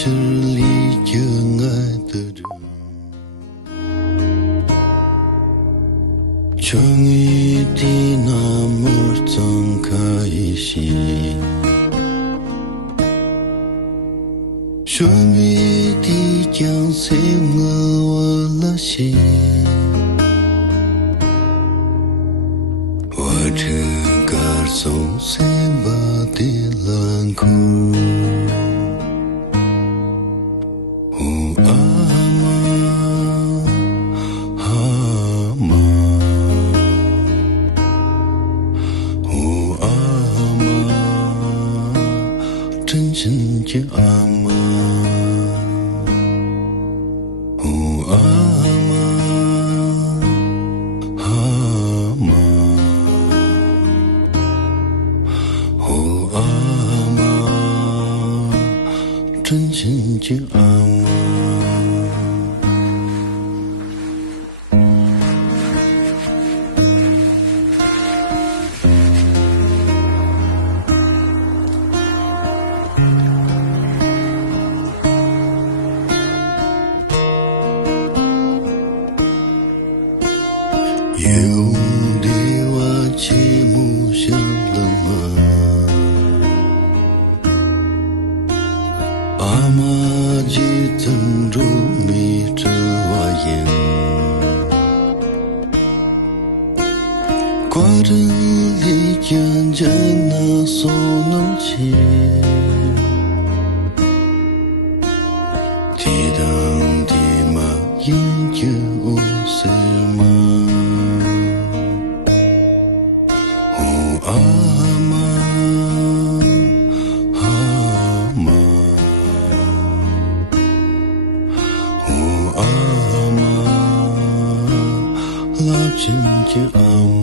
这里有爱的人，终于的那么总开心，终于的将谁我了心，我这个总谁把的冷酷。真心的阿妈，哦阿妈，阿妈，哦阿妈，真心的阿妈。有的我寂寞想了吗？阿妈记曾着迷着我眼，挂着离家家那所能起，提灯的马眼就谁吗？阿妈，阿妈，哦阿妈，老亲的阿妈。